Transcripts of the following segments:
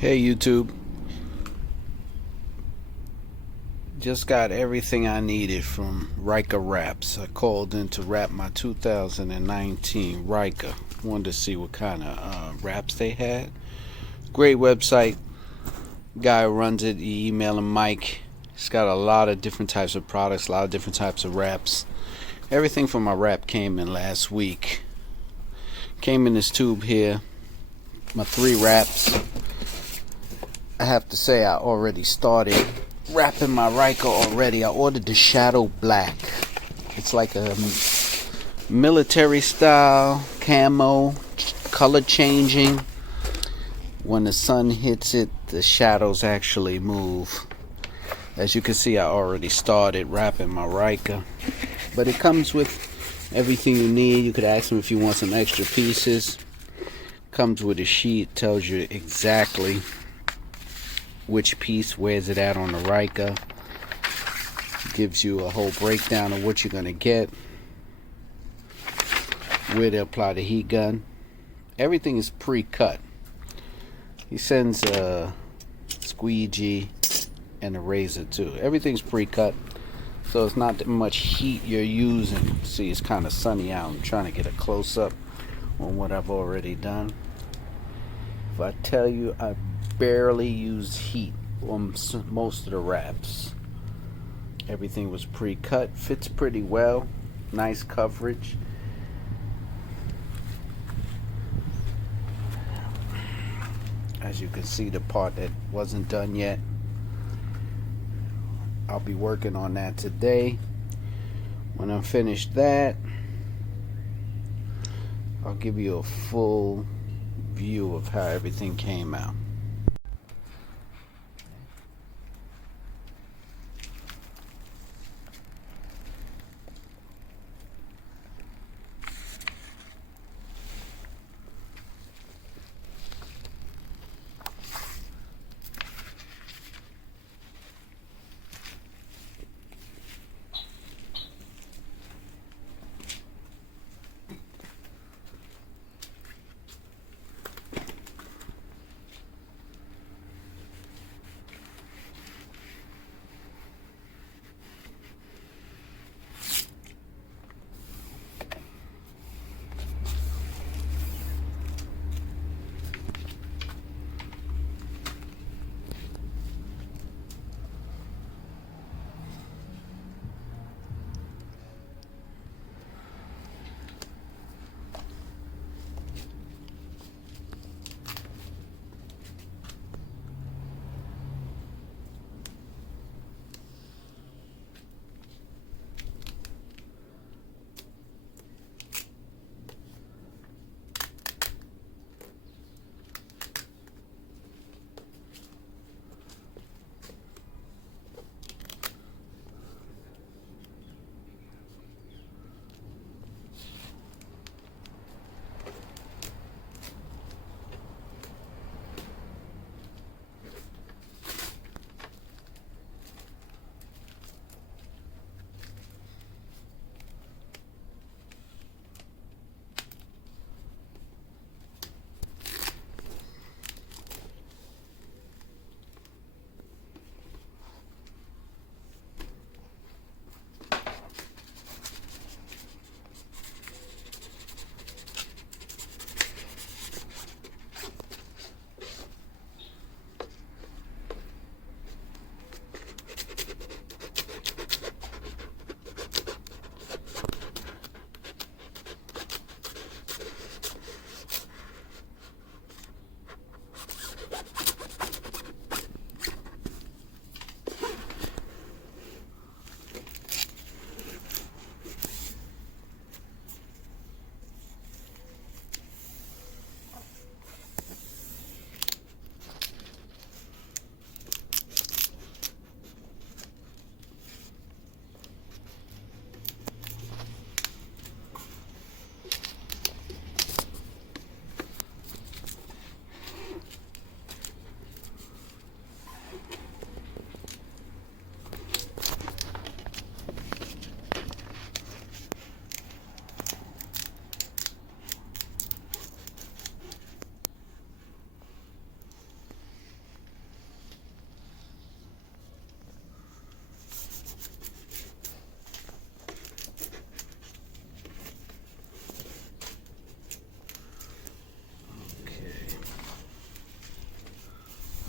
Hey YouTube, just got everything I needed from Ryker Wraps. I called in to wrap my 2019 Ryker. Wanted to see what kind of wraps they had. Great website. Guy who runs it, you email him Mike. He's got a lot of different types of products, a lot of different types of wraps. Everything from my wrap came in last week. Came in this tube here. My 3 wraps. I have to say I already started wrapping my Ryker already. I ordered the Shadow Black. It's like a military style camo, color changing. When the sun hits it, the shadows actually move. As you can see, I already started wrapping my Ryker. But it comes with everything you need. You could ask them if you want some extra pieces. Comes with a sheet, tells you exactly which piece, where's it at on the Ryker. Gives you a whole breakdown of what you're going to get, where to apply the heat gun. Everything is pre-cut. He sends a squeegee and a razor too. Everything's pre-cut, so it's not that much heat you're using. See, it's kind of sunny out. I'm trying to get a close-up on what I've already done. If I tell you, I barely used heat on most of the wraps. Everything was pre-cut. Fits pretty well. Nice coverage. As you can see, the part that wasn't done yet, I'll be working on that today. When I'm finished that, I'll give you a full view of how everything came out.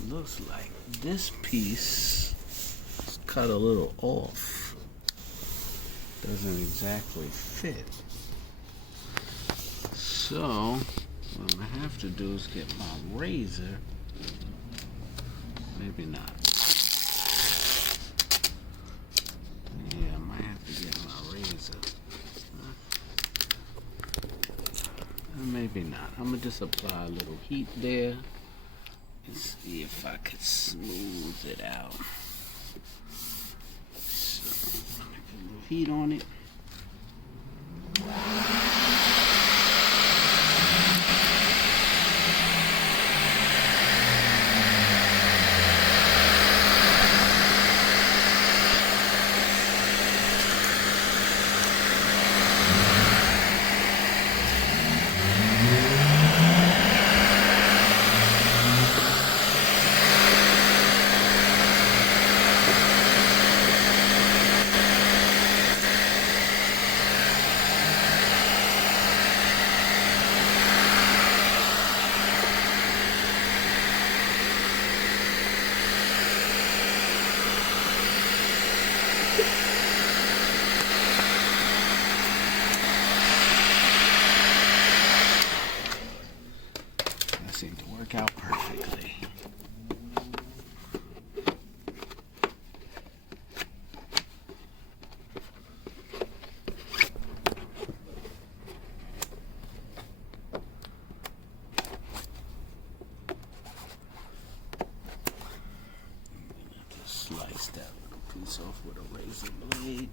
looks like this piece is cut a little off. Doesn't exactly fit. So what I'm gonna have to do is get my razor. Maybe not. Yeah, I might have to get my razor. Maybe not. I'm gonna just apply a little heat there and see if I could smooth it out. So, put a little heat on it. That seemed to work out perfectly. Slice that little piece off with a razor blade.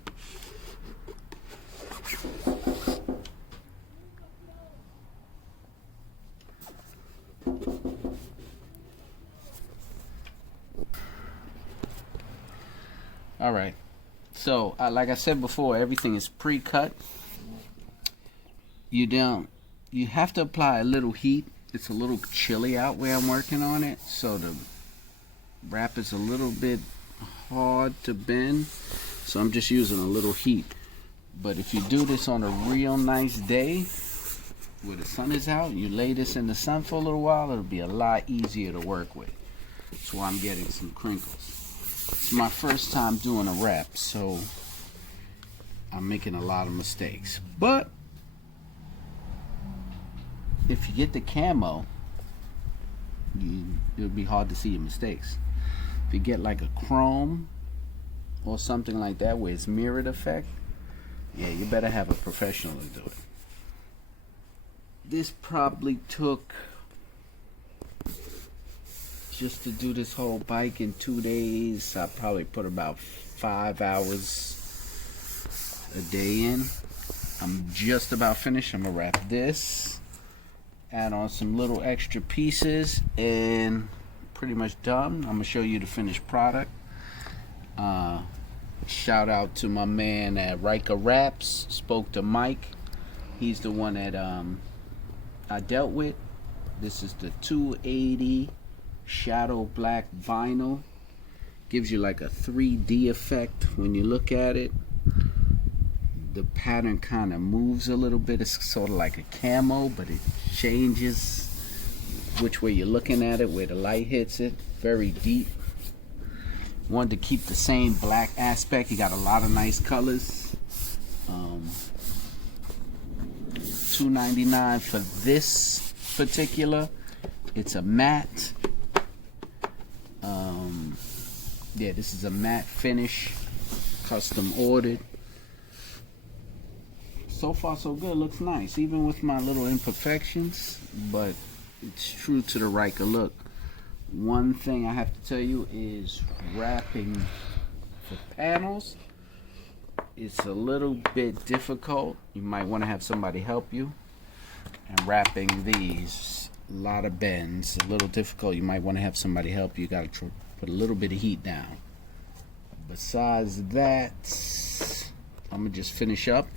All right. So, like I said before, everything is pre-cut. You have to apply a little heat. It's a little chilly out where I'm working on it, so the wrap is a little bit hard to bend, so I'm just using a little heat. But if you do this on a real nice day where the sun is out, you lay this in the sun for a little while, it'll be a lot easier to work with. That's why I'm getting some crinkles. It's my first time doing a wrap, so I'm making a lot of mistakes. But if you get the camo, it'll be hard to see your mistakes. If you get like a chrome or something like that where it's mirrored effect, yeah, you better have a professional to do it. This probably took, just to do this whole bike in 2 days, I probably put about 5 hours a day in. I'm just about finished. I'm gonna wrap this, add on some little extra pieces, and pretty much done. I'm gonna show you the finished product. Shout out to my man at Ryker Wraps. Spoke to Mike. He's the one that I dealt with. This is the 280 shadow black vinyl. Gives you like a 3D effect when you look at it. The pattern kind of moves a little bit. It's sort of like a camo, but it changes which way you're looking at it, where the light hits it. Very deep. Wanted to keep the same black aspect. You got a lot of nice colors. $2.99 for this particular. It's a matte. Yeah, this is a matte finish, custom ordered. So far so good. Looks nice, even with my little imperfections, but it's true to the Ryker look. One thing I have to tell you is wrapping for panels, it's a little bit difficult. You might want to have somebody help you. And wrapping these, a lot of bends, a little difficult. You might want to have somebody help you. You got to put a little bit of heat down. Besides that, I'm gonna just finish up.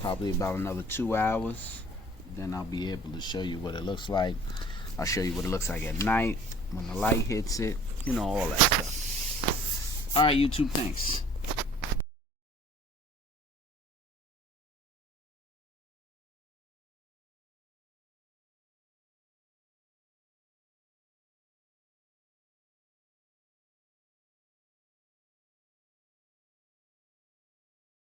Probably about another 2 hours. Then I'll be able to show you what it looks like. I'll show you what it looks like at night when the light hits it. You know, all that stuff. All right, YouTube, thanks.